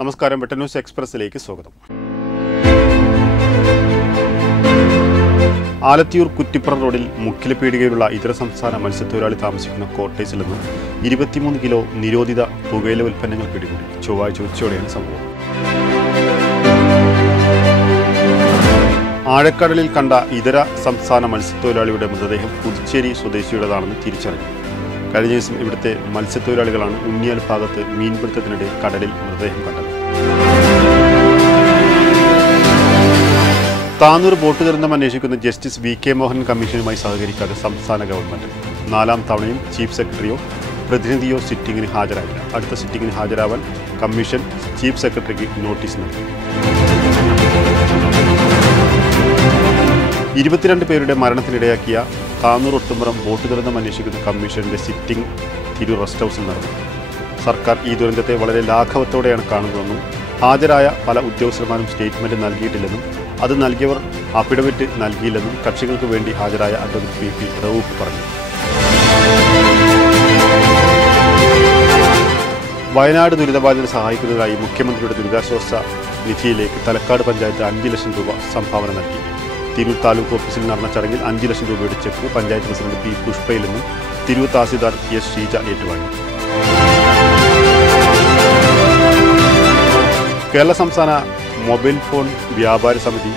നമസ്കാരം, വെട്ടൻ ന്യൂസ് എക്സ്പ്രസിലേക്ക് സ്വാഗതം. ആലത്തിയൂർ കുറ്റിപ്പുറം റോഡിൽ മുക്കിലപ്പീടികയിലുള്ള ഇതര സംസ്ഥാന മത്സ്യത്തൊഴിലാളി താമസിക്കുന്ന കോട്ടേഴ്സിൽ നിന്ന് 23 കിലോ നിരോധിത പുകയില ഉൽപ്പന്നങ്ങൾ പിടികൂടി. ചൊവ്വാഴ്ച ഉച്ചയോടെയാണ് സംഭവം. ആഴക്കടലിൽ കണ്ട ഇതര സംസ്ഥാന മത്സ്യത്തൊഴിലാളിയുടെ മൃതദേഹം പുതുച്ചേരി സ്വദേശിയുടേതാണെന്ന് തിരിച്ചറിഞ്ഞു. കഴിഞ്ഞ ദിവസം ഇവിടുത്തെ മത്സ്യത്തൊഴിലാളികളാണ് ഉണ്ണിയാൽ ഭാഗത്ത് മീൻപിടുത്തത്തിനിടെ കടലിൽ മൃതദേഹം കണ്ടത്. താനൂർ ബോട്ട് ദുരന്തം അന്വേഷിക്കുന്ന ജസ്റ്റിസ് വി കെ മോഹൻ കമ്മീഷനുമായി സഹകരിക്കാതെ സംസ്ഥാന ഗവൺമെന്റ് 4ാം തവണയും ചീഫ് സെക്രട്ടറിയോ പ്രതിനിധിയോ സിറ്റിംഗിന് ഹാജരായില്ല. അടുത്ത സിറ്റിംഗിന് ഹാജരാവാൻ കമ്മീഷൻ ചീഫ് സെക്രട്ടറിക്ക് നോട്ടീസ് നൽകി. 22 പേരുടെ മരണത്തിനിടയാക്കിയ താനൂർ ഒട്ടുംപുറം ബോട്ട് ദുരന്തം അന്വേഷിക്കുന്ന കമ്മീഷന്റെ സിറ്റിംഗ് തിരു റെസ്റ്റ് ഹൗസിൽ നടന്നു. സർക്കാർ ഈ ദുരന്തത്തെ വളരെ ലാഘവത്തോടെയാണ് കാണുന്നതെന്നും ഹാജരായ പല ഉദ്യോഗസ്ഥന്മാരും സ്റ്റേറ്റ്മെന്റ് നൽകിയിട്ടില്ലെന്നും അത് നൽകിയവർ അഫിഡവിറ്റ് നൽകിയില്ലെന്നും കക്ഷികൾക്ക് വേണ്ടി ഹാജരായ അഡ്വക്കേറ്റ് പി പി റൌഫ് പറഞ്ഞു. വയനാട് ദുരിതബാധിതരെ സഹായിക്കുന്നതിനായി മുഖ്യമന്ത്രിയുടെ ദുരിതാശ്വാസ നിധിയിലേക്ക് തലക്കാട് പഞ്ചായത്ത് 5 ലക്ഷം രൂപ സംഭാവന നൽകി. തിരൂർ താലൂക്ക് ഓഫീസിൽ നടന്ന ചടങ്ങിൽ 5 ലക്ഷം രൂപയുടെ ചെക്ക് പഞ്ചായത്ത് പ്രസിഡന്റ് പി പുഷ്പയിൽ നിന്നും തിരൂർ തഹസിൽദാർ എസ് ഷീജ ഏറ്റുവാങ്ങി. കേരള സംസ്ഥാന മൊബൈൽ ഫോൺ വ്യാപാര സമിതി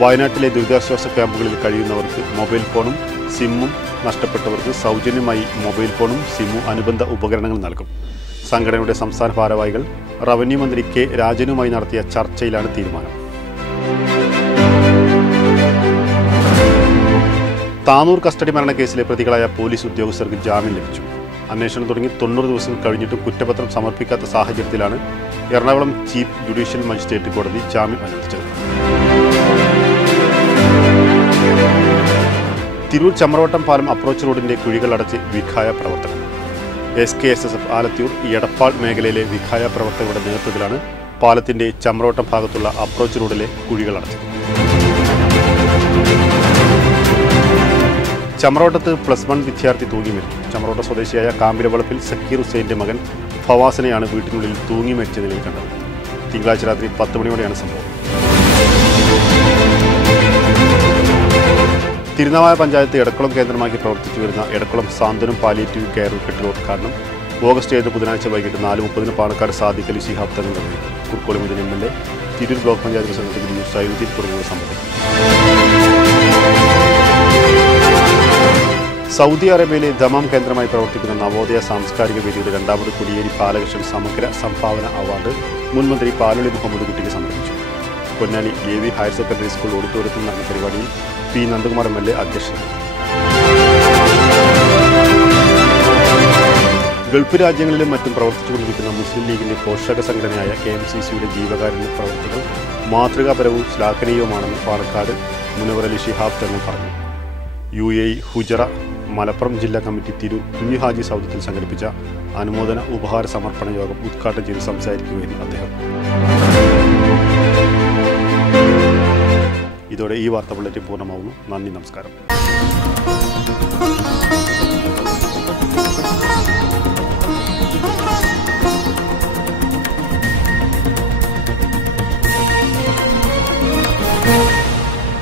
വയനാട്ടിലെ ദുരിതാശ്വാസ ക്യാമ്പുകളിൽ കഴിയുന്നവർക്ക് മൊബൈൽ ഫോണും സിമ്മും നഷ്ടപ്പെട്ടവർക്ക് സൗജന്യമായി മൊബൈൽ ഫോണും സിമ്മും അനുബന്ധ ഉപകരണങ്ങൾ നൽകും. സംഘടനയുടെ സംസ്ഥാന ഭാരവാഹികൾ റവന്യൂ മന്ത്രി കെ രാജനുമായി നടത്തിയ ചർച്ചയിലാണ് തീരുമാനം. താനൂർ കസ്റ്റഡി മരണക്കേസിലെ പ്രതികളായ പോലീസ് ഉദ്യോഗസ്ഥർക്ക് ജാമ്യം ലഭിച്ചു. അന്വേഷണം തുടങ്ങി 90 ദിവസം കഴിഞ്ഞിട്ടും കുറ്റപത്രം സമർപ്പിക്കാത്ത സാഹചര്യത്തിലാണ് എറണാകുളം ചീഫ് ജുഡീഷ്യൽ മജിസ്ട്രേറ്റ് കോടതി ജാമ്യം അനുവദിച്ചത്. തിരൂർ ചമ്രവട്ടം പാലം അപ്രോച്ച് റോഡിന്റെ കുഴികളടച്ച് വിഖായ പ്രവർത്തനം. SKSSF ആലത്തിയൂർ എടപ്പാൾ മേഖലയിലെ വിഖായ പ്രവർത്തകരുടെ നേതൃത്വത്തിലാണ് പാലത്തിന്റെ ചമ്രവട്ടം ഭാഗത്തുള്ള അപ്രോച്ച് റോഡിലെ കുഴികളടച്ചത്. ചമ്രവട്ടത്ത് +1 വിദ്യാർത്ഥി തൂങ്ങി മരിച്ചു. ചമ്രവട്ട സ്വദേശിയായ കാമ്പിരവളപ്പിൽ സക്കീർ ഹുസൈൻ്റെ മകൻ ഫവാസിനെയാണ് വീട്ടിനുള്ളിൽ തൂങ്ങി മരിച്ച നിലയിൽ കണ്ടത്. തിങ്കളാഴ്ച രാത്രി 10 മണിയോടെയാണ് സംഭവം. തിരുനാവായ പഞ്ചായത്ത് എടക്കുളം കേന്ദ്രമാക്കി പ്രവർത്തിച്ചു വരുന്ന എടക്കുളം സാന്ത്വനം പാലിയേറ്റീവ് കെയർ കെട്ടിട ഉദ്ഘാടനം ഓഗസ്റ്റ് 7 ബുധനാഴ്ച വൈകിട്ട് 4:30 പാണക്കാട് സാദിഖ് അലി ശിഹാബ് തങ്ങൾ നിർവഹിക്കും. കുർക്കോളി മുതൽ MLA, Tirur block panchayat president Zainuddin തുടങ്ങിയവർ സംബന്ധിക്കും. സൗദി അറേബ്യയിലെ ദമാം കേന്ദ്രമായി പ്രവർത്തിക്കുന്ന നവോദയ സാംസ്കാരിക വേദിയുടെ 2ാമത് കൊടിയേരി ബാലകൃഷ്ണൻ സമഗ്ര സംഭാവന അവാർഡ് മുൻ മന്ത്രി പാലൊളി മുഹമ്മദ് കുട്ടിക്ക് സമർപ്പിച്ചു. Ponnani AV higher secondary school ഓഡിറ്റോറിയത്തിൽ നടന്ന പരിപാടിയിൽ പി നന്ദകുമാർ MLA അധ്യക്ഷനായി. ഗൾഫ് രാജ്യങ്ങളിലും മറ്റും പ്രവർത്തിച്ചുകൊണ്ടിരിക്കുന്ന മുസ്ലിം ലീഗിന്റെ പോഷക സംഘടനയായ KMCCയുടെ ജീവകാരുണ്യ പ്രവർത്തികൾ മാതൃകാപരവും ശ്ലാഘനീയവുമാണെന്ന് പാണക്കാട് മുനവർ അലി ശിഹാബ് തങ്ങൾ പറഞ്ഞു. UAE ഹുജറ മലപ്പുറം ജില്ലാ കമ്മിറ്റി തിരൂർ കുഞ്ഞുഹാജി സൗദത്തിൽ സംഘടിപ്പിച്ച അനുമോദന ഉപഹാര സമർപ്പണ യോഗം ഉദ്ഘാടനം ചെയ്ത് സംസാരിക്കുകയായിരുന്നു അദ്ദേഹം. ഇതോടെ ഈ വാർത്താ ബുള്ളറ്റിൻ പൂർണ്ണമാവുന്നു. നന്ദി, നമസ്കാരം.